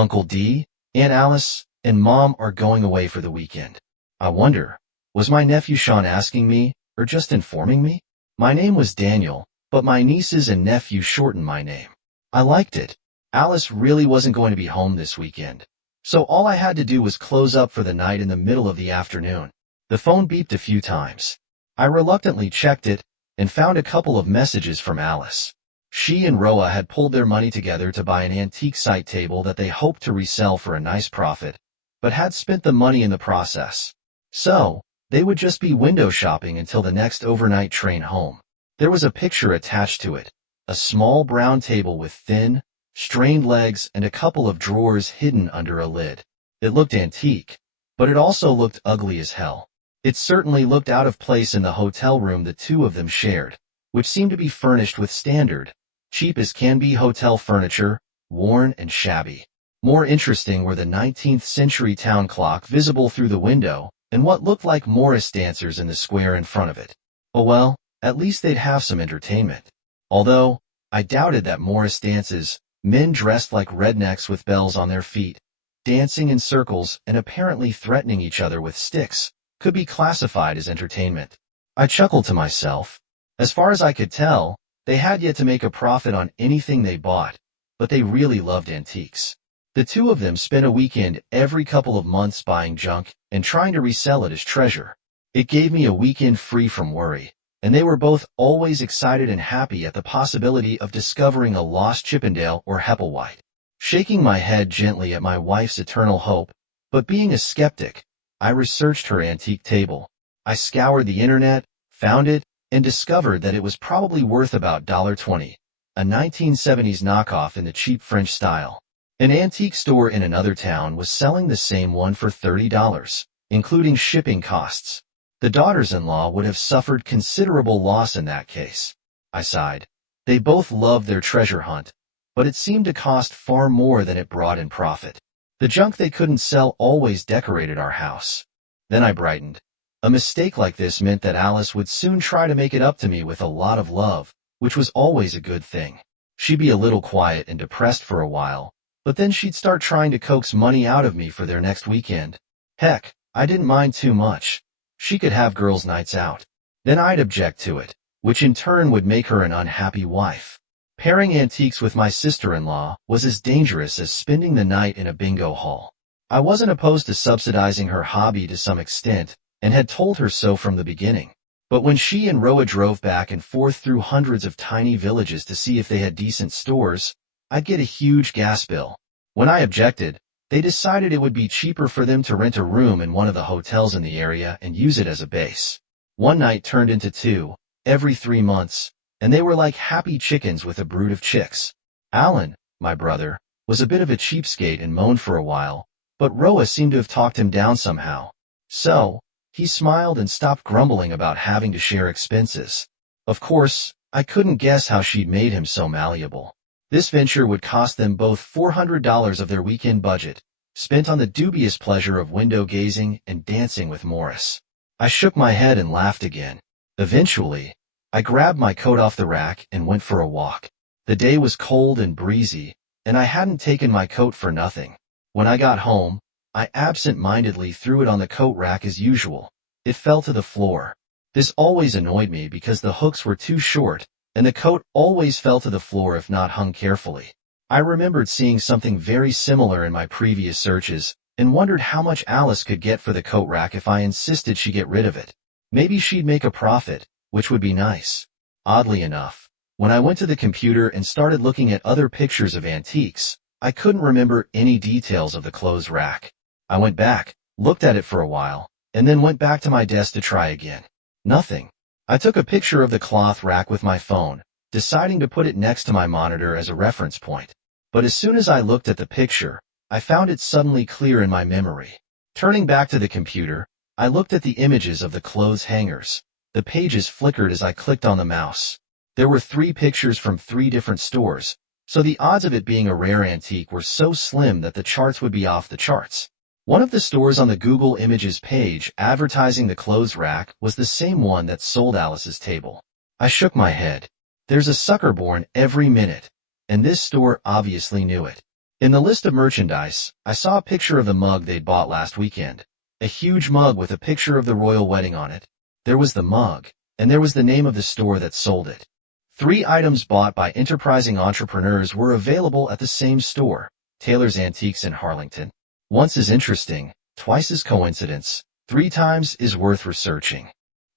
Uncle D, Aunt Alice, and Mom are going away for the weekend. I wonder, was my nephew Sean asking me, or just informing me? My name was Daniel, but my nieces and nephew shortened my name. I liked it. Alice really wasn't going to be home this weekend, so all I had to do was close up for the night in the middle of the afternoon. The phone beeped a few times. I reluctantly checked it and found a couple of messages from Alice. She and Roa had pulled their money together to buy an antique site table that they hoped to resell for a nice profit, but had spent the money in the process. So, they would just be window shopping until the next overnight train home. There was a picture attached to it, a small brown table with thin, strained legs and a couple of drawers hidden under a lid. It looked antique, but it also looked ugly as hell. It certainly looked out of place in the hotel room the two of them shared, which seemed to be furnished with standard, cheap-as-can-be hotel furniture, worn and shabby. More interesting were the 19th century town clock visible through the window, and what looked like Morris dancers in the square in front of it. Oh well, at least they'd have some entertainment. Although, I doubted that Morris dances, men dressed like rednecks with bells on their feet, dancing in circles and apparently threatening each other with sticks, could be classified as entertainment. I chuckled to myself. As far as I could tell, they had yet to make a profit on anything they bought, but they really loved antiques. The two of them spent a weekend every couple of months buying junk and trying to resell it as treasure. It gave me a weekend free from worry, and they were both always excited and happy at the possibility of discovering a lost Chippendale or Hepplewhite. Shaking my head gently at my wife's eternal hope, but being a skeptic, I researched her antique table. I scoured the internet, found it, and discovered that it was probably worth about $20, a 1970s knockoff in the cheap French style. An antique store in another town was selling the same one for $30, including shipping costs. The daughters-in-law would have suffered considerable loss in that case. I sighed. They both loved their treasure hunt, but it seemed to cost far more than it brought in profit. The junk they couldn't sell always decorated our house. Then I brightened. A mistake like this meant that Alice would soon try to make it up to me with a lot of love, which was always a good thing. She'd be a little quiet and depressed for a while, but then she'd start trying to coax money out of me for their next weekend. Heck, I didn't mind too much. She could have girls' nights out. Then I'd object to it, which in turn would make her an unhappy wife. Pairing antiques with my sister-in-law was as dangerous as spending the night in a bingo hall. I wasn't opposed to subsidizing her hobby to some extent, and had told her so from the beginning. But when she and Roa drove back and forth through hundreds of tiny villages to see if they had decent stores, I'd get a huge gas bill. When I objected, they decided it would be cheaper for them to rent a room in one of the hotels in the area and use it as a base. One night turned into two, every 3 months, and they were like happy chickens with a brood of chicks. Alan, my brother, was a bit of a cheapskate and moaned for a while, but Roa seemed to have talked him down somehow. So, he smiled and stopped grumbling about having to share expenses. Of course, I couldn't guess how she'd made him so malleable. This venture would cost them both $400 of their weekend budget, spent on the dubious pleasure of window gazing and dancing with Morris. I shook my head and laughed again. Eventually, I grabbed my coat off the rack and went for a walk. The day was cold and breezy, and I hadn't taken my coat for nothing. When I got home, I absent-mindedly threw it on the coat rack as usual. It fell to the floor. This always annoyed me because the hooks were too short, and the coat always fell to the floor if not hung carefully. I remembered seeing something very similar in my previous searches, and wondered how much Alice could get for the coat rack if I insisted she get rid of it. Maybe she'd make a profit, which would be nice. Oddly enough, when I went to the computer and started looking at other pictures of antiques, I couldn't remember any details of the clothes rack. I went back, looked at it for a while, and then went back to my desk to try again. Nothing. I took a picture of the cloth rack with my phone, deciding to put it next to my monitor as a reference point. But as soon as I looked at the picture, I found it suddenly clear in my memory. Turning back to the computer, I looked at the images of the clothes hangers. The pages flickered as I clicked on the mouse. There were 3 pictures from 3 different stores, so the odds of it being a rare antique were so slim that the charts would be off the charts. One of the stores on the Google Images page advertising the clothes rack was the same one that sold Alice's table. I shook my head. There's a sucker born every minute, and this store obviously knew it. In the list of merchandise, I saw a picture of the mug they'd bought last weekend. A huge mug with a picture of the royal wedding on it. There was the mug, and there was the name of the store that sold it. 3 items bought by enterprising entrepreneurs were available at the same store, Taylor's Antiques in Harlington. Once is interesting, twice is coincidence, 3 times is worth researching.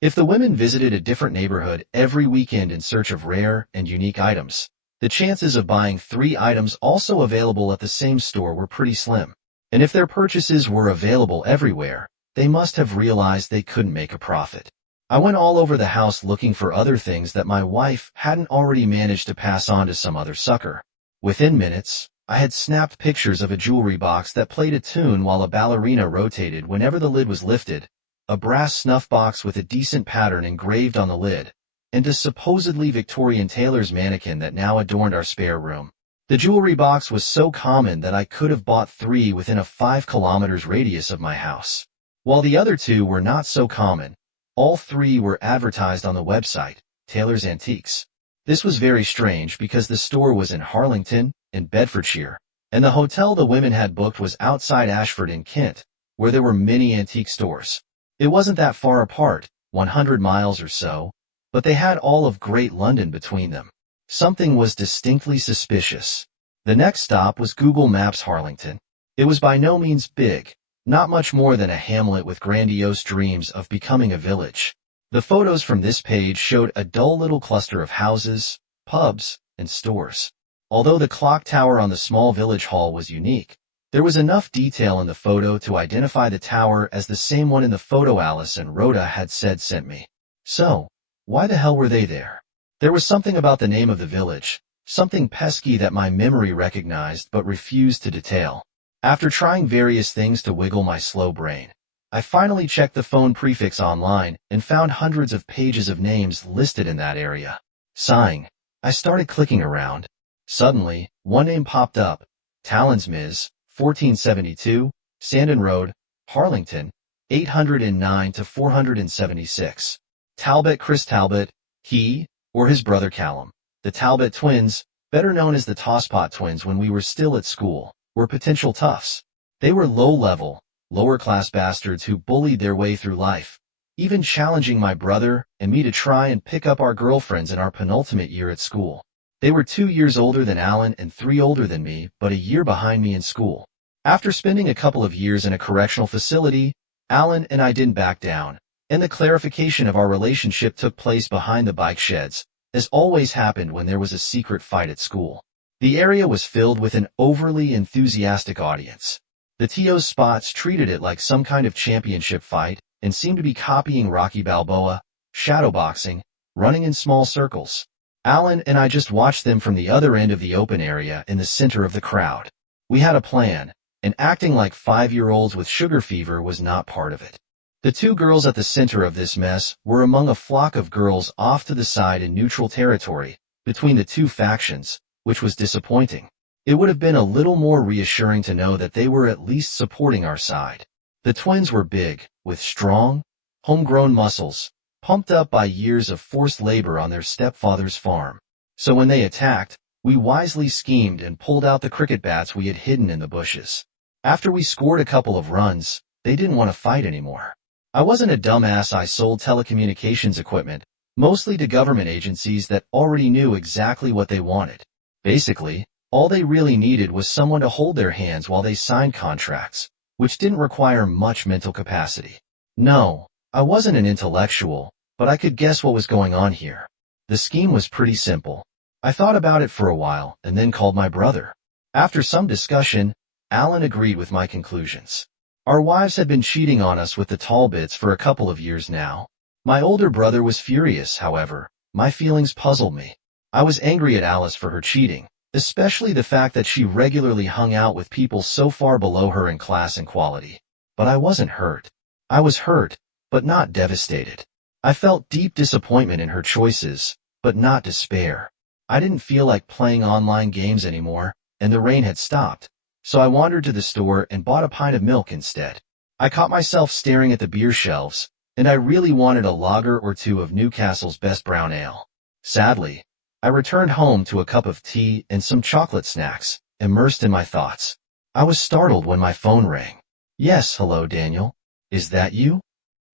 If the women visited a different neighborhood every weekend in search of rare and unique items, the chances of buying 3 items also available at the same store were pretty slim. And if their purchases were available everywhere, they must have realized they couldn't make a profit. I went all over the house looking for other things that my wife hadn't already managed to pass on to some other sucker. Within minutes, I had snapped pictures of a jewelry box that played a tune while a ballerina rotated whenever the lid was lifted, a brass snuff box with a decent pattern engraved on the lid, and a supposedly Victorian tailor's mannequin that now adorned our spare room. The jewelry box was so common that I could have bought 3 within a 5 kilometers radius of my house. While the other 2 were not so common, all 3 were advertised on the website, Taylor's Antiques. This was very strange because the store was in Harlington, in Bedfordshire, and the hotel the women had booked was outside Ashford in Kent, where there were many antique stores. It wasn't that far apart, 100 miles or so, but they had all of Great London between them. Something was distinctly suspicious. The next stop was Google Maps Harlington. It was by no means big, not much more than a hamlet with grandiose dreams of becoming a village. The photos from this page showed a dull little cluster of houses, pubs, and stores. Although the clock tower on the small village hall was unique, there was enough detail in the photo to identify the tower as the same one in the photo Alice and Rhoda had said sent me. So, why the hell were they there? There was something about the name of the village, something pesky that my memory recognized but refused to detail. After trying various things to wiggle my slow brain, I finally checked the phone prefix online and found hundreds of pages of names listed in that area. Sighing, I started clicking around. Suddenly, one name popped up, Talon's Ms., 1472, Sandon Road, Harlington, 809 to 476. Talbot Chris Talbot, he, or his brother Callum. The Talbot twins, better known as the Tosspot twins when we were still at school, were potential toughs. They were low-level, lower-class bastards who bullied their way through life, even challenging my brother and me to try and pick up our girlfriends in our penultimate year at school. They were 2 years older than Alan and 3 older than me, but a year behind me in school. After spending a couple of years in a correctional facility, Alan and I didn't back down, and the clarification of our relationship took place behind the bike sheds, as always happened when there was a secret fight at school. The area was filled with an overly enthusiastic audience. The TO's spots treated it like some kind of championship fight and seemed to be copying Rocky Balboa, shadowboxing, running in small circles. Alan and I just watched them from the other end of the open area in the center of the crowd. We had a plan, and acting like 5-year-olds with sugar fever was not part of it. The 2 girls at the center of this mess were among a flock of girls off to the side in neutral territory, between the 2 factions, which was disappointing. It would have been a little more reassuring to know that they were at least supporting our side. The twins were big, with strong, homegrown muscles, pumped up by years of forced labor on their stepfather's farm. So when they attacked, we wisely schemed and pulled out the cricket bats we had hidden in the bushes. After we scored a couple of runs, they didn't want to fight anymore. I wasn't a dumbass. I sold telecommunications equipment, mostly to government agencies that already knew exactly what they wanted. Basically, all they really needed was someone to hold their hands while they signed contracts, which didn't require much mental capacity. No, I wasn't an intellectual, but I could guess what was going on here. The scheme was pretty simple. I thought about it for a while and then called my brother. After some discussion, Alan agreed with my conclusions. Our wives had been cheating on us with the Talbots for a couple of years now. My older brother was furious, however. My feelings puzzled me. I was angry at Alice for her cheating, especially the fact that she regularly hung out with people so far below her in class and quality. But I wasn't hurt. I was hurt, but not devastated. I felt deep disappointment in her choices, but not despair. I didn't feel like playing online games anymore, and the rain had stopped, so I wandered to the store and bought a pint of milk instead. I caught myself staring at the beer shelves, and I really wanted a lager or 2 of Newcastle's best brown ale. Sadly, I returned home to a cup of tea and some chocolate snacks, immersed in my thoughts. I was startled when my phone rang. Yes, hello, Daniel. Is that you?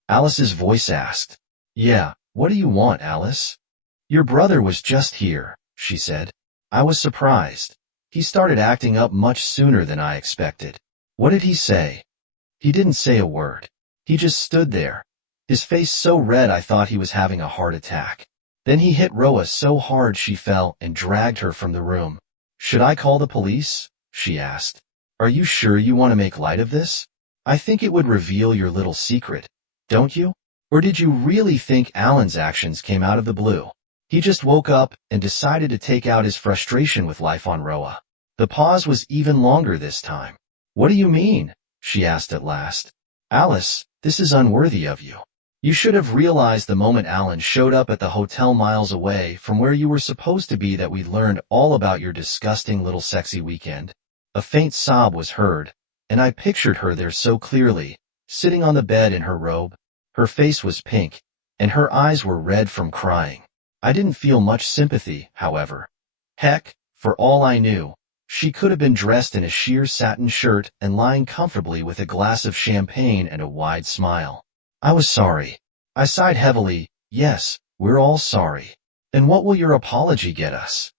Alice's voice asked. Yeah, what do you want, Alice? Your brother was just here, she said. I was surprised. He started acting up much sooner than I expected. What did he say? He didn't say a word. He just stood there, his face so red I thought he was having a heart attack. Then he hit Roa so hard she fell and dragged her from the room. Should I call the police? She asked. Are you sure you want to make light of this? I think it would reveal your little secret, don't you? Or did you really think Alan's actions came out of the blue? He just woke up and decided to take out his frustration with life on Roa. The pause was even longer this time. What do you mean? She asked at last. Alice, this is unworthy of you. You should have realized the moment Alan showed up at the hotel miles away from where you were supposed to be that we'd learned all about your disgusting little sexy weekend. A faint sob was heard, and I pictured her there so clearly, sitting on the bed in her robe. Her face was pink, and her eyes were red from crying. I didn't feel much sympathy, however. Heck, for all I knew, she could have been dressed in a sheer satin shirt and lying comfortably with a glass of champagne and a wide smile. I was sorry. I sighed heavily. Yes, we're all sorry. And what will your apology get us?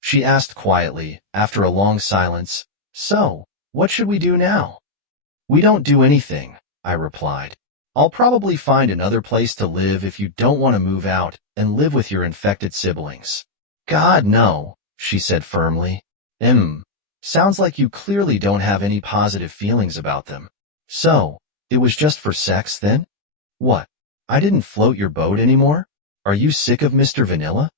She asked quietly, after a long silence. So, what should we do now? We don't do anything, I replied. I'll probably find another place to live if you don't want to move out and live with your infected siblings. God, no, she said firmly. Sounds like you clearly don't have any positive feelings about them. So, it was just for sex then? What? I didn't float your boat anymore? Are you sick of Mr. Vanilla?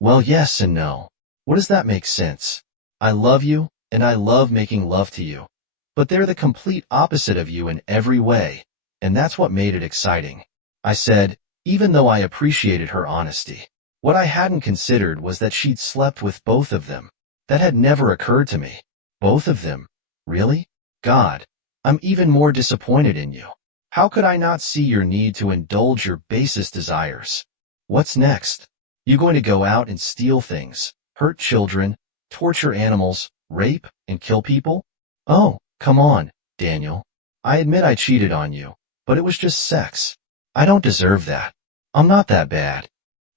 Well, yes and no. What does that make sense? I love you, and I love making love to you. But they're the complete opposite of you in every way, and that's what made it exciting. I said, even though I appreciated her honesty. What I hadn't considered was that she'd slept with both of them. That had never occurred to me. Both of them? Really? God, I'm even more disappointed in you. How could I not see your need to indulge your basest desires? What's next? You going to go out and steal things, hurt children, torture animals, rape, and kill people? Oh, come on, Daniel. I admit I cheated on you, but it was just sex. I don't deserve that. I'm not that bad.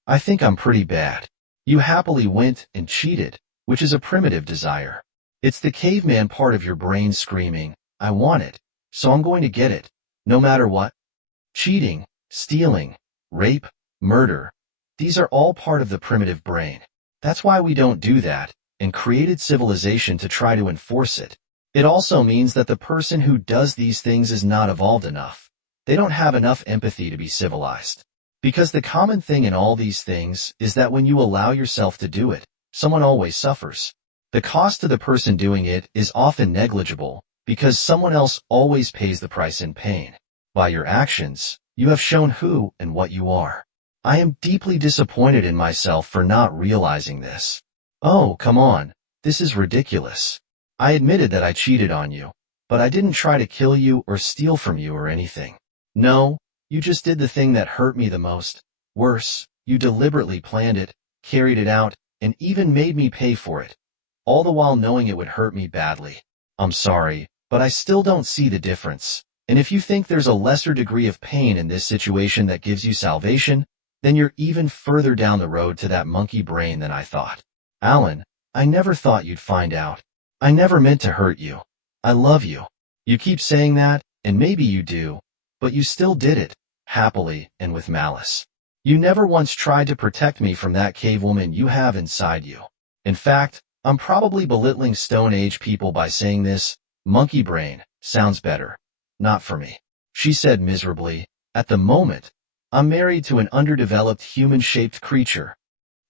I think I'm pretty bad. You happily went and cheated, which is a primitive desire. It's the caveman part of your brain screaming, I want it, so I'm going to get it, no matter what. Cheating, stealing, rape, murder, these are all part of the primitive brain. That's why we don't do that, and created civilization to try to enforce it. It also means that the person who does these things is not evolved enough. They don't have enough empathy to be civilized. Because the common thing in all these things is that when you allow yourself to do it, someone always suffers. The cost to the person doing it is often negligible, because someone else always pays the price in pain. By your actions, you have shown who and what you are. I am deeply disappointed in myself for not realizing this. Oh, come on, this is ridiculous. I admitted that I cheated on you, but I didn't try to kill you or steal from you or anything. No, you just did the thing that hurt me the most. Worse, you deliberately planned it, carried it out, and even made me pay for it. All the while knowing it would hurt me badly. I'm sorry, but I still don't see the difference. And if you think there's a lesser degree of pain in this situation that gives you salvation, then you're even further down the road to that monkey brain than I thought. Alan, I never thought you'd find out. I never meant to hurt you. I love you. You keep saying that, and maybe you do, but you still did it, happily and with malice. You never once tried to protect me from that cave woman you have inside you. In fact, I'm probably belittling Stone Age people by saying this. Monkey brain sounds better. Not for me. She said miserably. At the moment, I'm married to an underdeveloped human-shaped creature.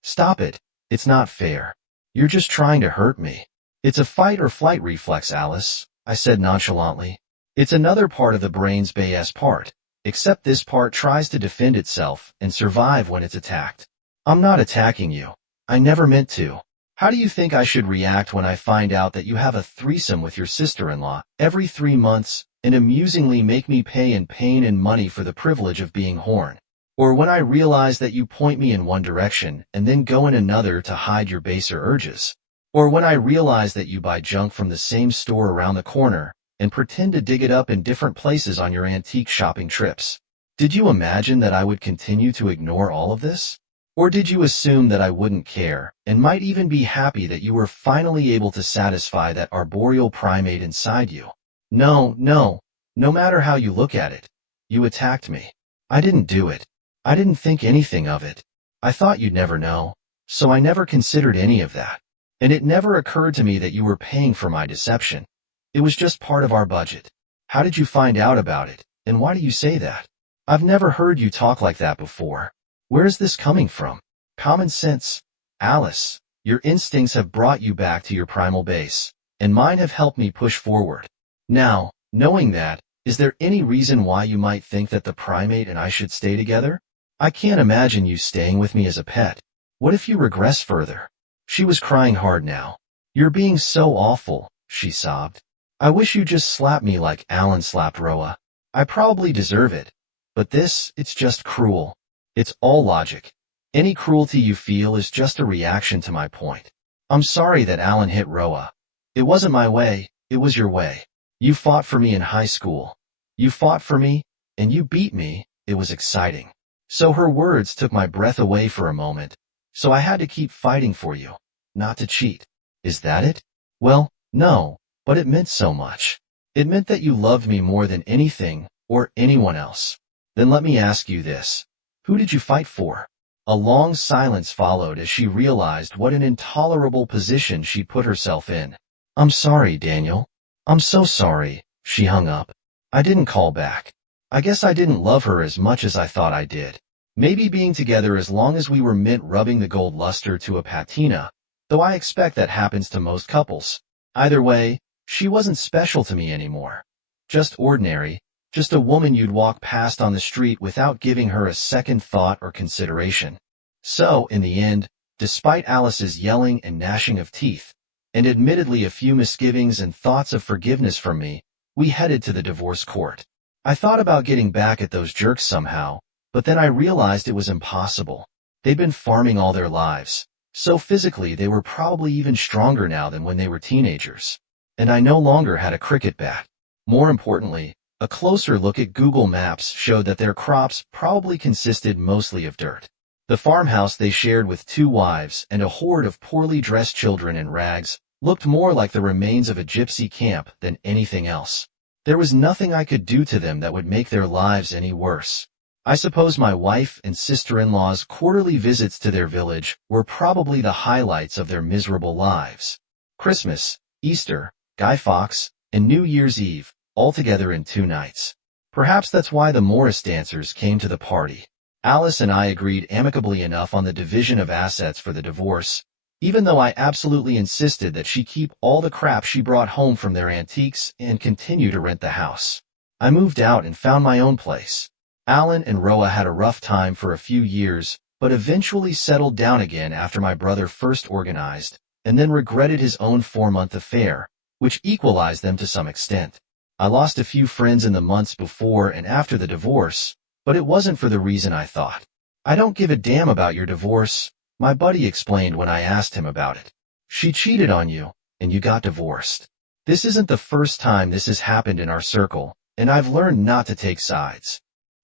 Stop it. It's not fair. You're just trying to hurt me. It's a fight-or-flight reflex, Alice, I said nonchalantly. It's another part of the brain's base part, except this part tries to defend itself and survive when it's attacked. I'm not attacking you. I never meant to. How do you think I should react when I find out that you have a threesome with your sister-in-law every 3 months and amusingly make me pay in pain and money for the privilege of being horn? Or when I realize that you point me in one direction and then go in another to hide your baser urges? Or when I realize that you buy junk from the same store around the corner and pretend to dig it up in different places on your antique shopping trips? Did you imagine that I would continue to ignore all of this? Or did you assume that I wouldn't care and might even be happy that you were finally able to satisfy that arboreal primate inside you? No, no, no matter how you look at it, you attacked me. I didn't do it. I didn't think anything of it. I thought you'd never know, so I never considered any of that. And it never occurred to me that you were paying for my deception. It was just part of our budget. How did you find out about it, and why do you say that? I've never heard you talk like that before. Where is this coming from? Common sense. Alice, your instincts have brought you back to your primal base, and mine have helped me push forward. Now, knowing that, is there any reason why you might think that the primate and I should stay together? I can't imagine you staying with me as a pet. What if you regress further? She was crying hard now. You're being so awful, she sobbed. I wish you just slapped me like Alan slapped Roa. I probably deserve it. But this, it's just cruel. It's all logic. Any cruelty you feel is just a reaction to my point. I'm sorry that Alan hit Roa. It wasn't my way, it was your way. You fought for me in high school. You fought for me, and you beat me. It was exciting. So her words took my breath away for a moment. So I had to keep fighting for you. Not to cheat. Is that it? Well, no, but it meant so much. It meant that you loved me more than anything or anyone else. Then let me ask you this. Who did you fight for? A long silence followed as she realized what an intolerable position she put herself in. I'm sorry, Daniel. I'm so sorry, she hung up. I didn't call back. I guess I didn't love her as much as I thought I did. Maybe being together as long as we were meant rubbing the gold luster to a patina, though I expect that happens to most couples. Either way, she wasn't special to me anymore. Just ordinary, just a woman you'd walk past on the street without giving her a second thought or consideration. So, in the end, despite Alice's yelling and gnashing of teeth, and admittedly a few misgivings and thoughts of forgiveness from me, we headed to the divorce court. I thought about getting back at those jerks somehow, but then I realized it was impossible. They'd been farming all their lives, so physically they were probably even stronger now than when they were teenagers. And I no longer had a cricket bat. More importantly, a closer look at Google Maps showed that their crops probably consisted mostly of dirt. The farmhouse they shared with 2 wives and a horde of poorly dressed children in rags looked more like the remains of a gypsy camp than anything else. There was nothing I could do to them that would make their lives any worse. I suppose my wife and sister-in-law's quarterly visits to their village were probably the highlights of their miserable lives. Christmas, Easter, Guy Fawkes, and New Year's Eve, all together in 2 nights. Perhaps that's why the Morris dancers came to the party. Alice and I agreed amicably enough on the division of assets for the divorce, even though I absolutely insisted that she keep all the crap she brought home from their antiques and continue to rent the house. I moved out and found my own place. Alan and Roa had a rough time for a few years, but eventually settled down again after my brother first organized, and then regretted his own 4-month affair, which equalized them to some extent. I lost a few friends in the months before and after the divorce, but it wasn't for the reason I thought. I don't give a damn about your divorce, my buddy explained when I asked him about it. She cheated on you, and you got divorced. This isn't the first time this has happened in our circle, and I've learned not to take sides.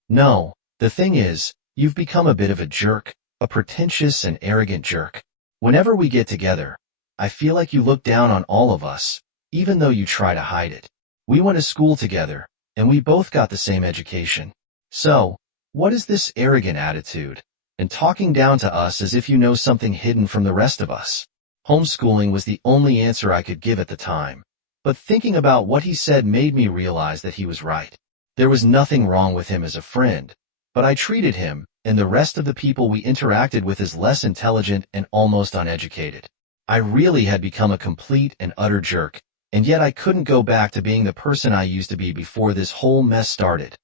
No, the thing is, you've become a bit of a jerk, a pretentious and arrogant jerk. Whenever we get together, I feel like you look down on all of us, even though you try to hide it. We went to school together, and we both got the same education. So, what is this arrogant attitude, and talking down to us as if you know something hidden from the rest of us? Homeschooling was the only answer I could give at the time, but thinking about what he said made me realize that he was right. There was nothing wrong with him as a friend, but I treated him and the rest of the people we interacted with as less intelligent and almost uneducated. I really had become a complete and utter jerk, and yet I couldn't go back to being the person I used to be before this whole mess started.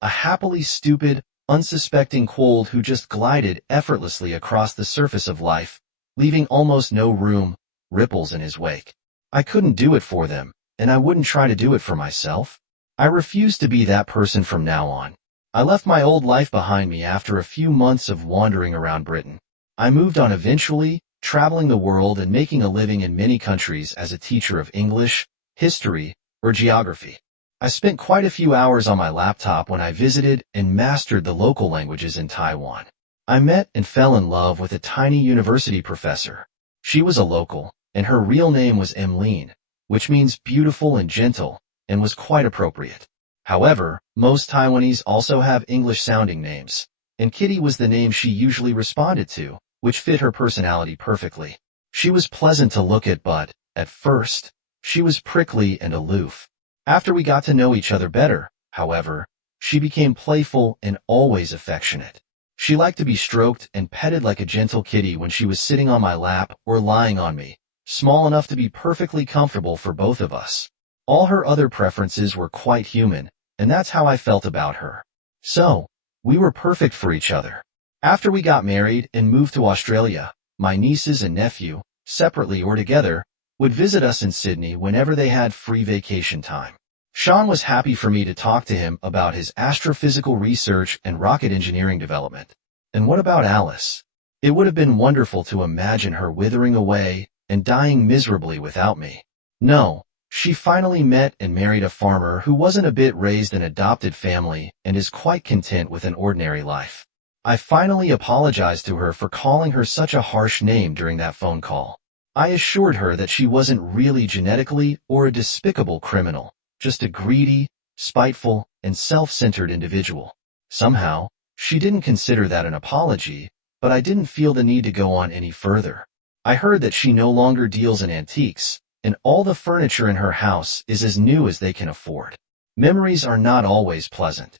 A happily stupid, unsuspecting cold who just glided effortlessly across the surface of life, leaving almost no room, ripples in his wake. I couldn't do it for them, and I wouldn't try to do it for myself. I refused to be that person from now on. I left my old life behind me after a few months of wandering around Britain. I moved on eventually, traveling the world and making a living in many countries as a teacher of English, history, or geography. I spent quite a few hours on my laptop when I visited and mastered the local languages in Taiwan. I met and fell in love with a tiny university professor. She was a local, and her real name was Emmeline, which means beautiful and gentle, and was quite appropriate. However, most Taiwanese also have English-sounding names, and Kitty was the name she usually responded to, which fit her personality perfectly. She was pleasant to look at but, at first, she was prickly and aloof. After we got to know each other better, however, she became playful and always affectionate. She liked to be stroked and petted like a gentle kitty when she was sitting on my lap or lying on me, small enough to be perfectly comfortable for both of us. All her other preferences were quite human, and that's how I felt about her. So, we were perfect for each other. After we got married and moved to Australia, my nieces and nephew, separately or together, would visit us in Sydney whenever they had free vacation time. Sean was happy for me to talk to him about his astrophysical research and rocket engineering development. And what about Alice? It would have been wonderful to imagine her withering away and dying miserably without me. No, she finally met and married a farmer who wasn't a bit raised an adopted family and is quite content with an ordinary life. I finally apologized to her for calling her such a harsh name during that phone call. I assured her that she wasn't really genetically or a despicable criminal, just a greedy, spiteful, and self-centered individual. Somehow, she didn't consider that an apology, but I didn't feel the need to go on any further. I heard that she no longer deals in antiques, and all the furniture in her house is as new as they can afford. Memories are not always pleasant.